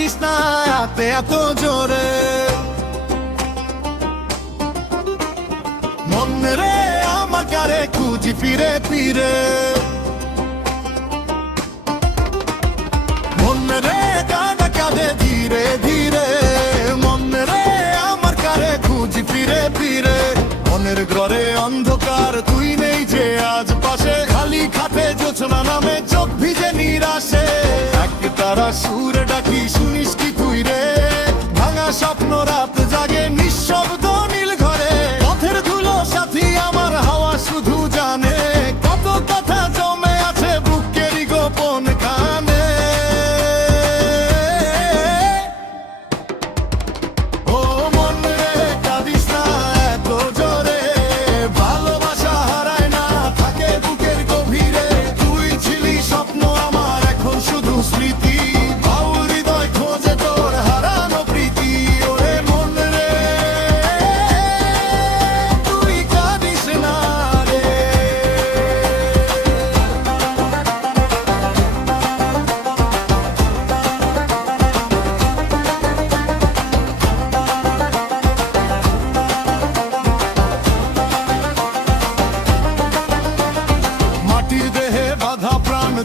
কাঁদিস না এত এত জোরে। মনে রে আমার কারে খুঁজি ফিরে ফিরে। ধীরে আমার কারে খুঁজি ফিরে ফিরে। মনের ঘরে অন্ধকার, তুই নেই যে আজ পাশে। খালি খাটে জোছনা নামে চোখ ভিজে নিরাশে। এক তারা সুর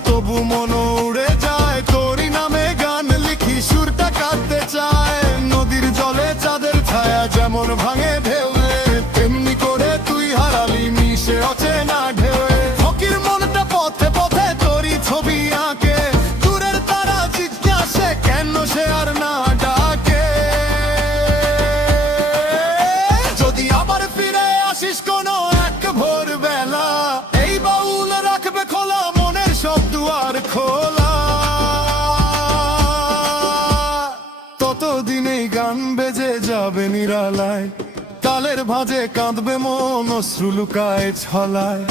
তবু মন উড়ে যায়। তোরই নামে গান লিখি, সুরটা কাটতে চায়। নদীর জলে চাঁদের ছায়া যেমন ভাঙে গান বেজে যাবে নিরালায়। তালের ভাঁজে কাঁদবে মন অশ্রু লুকায় ছলায়।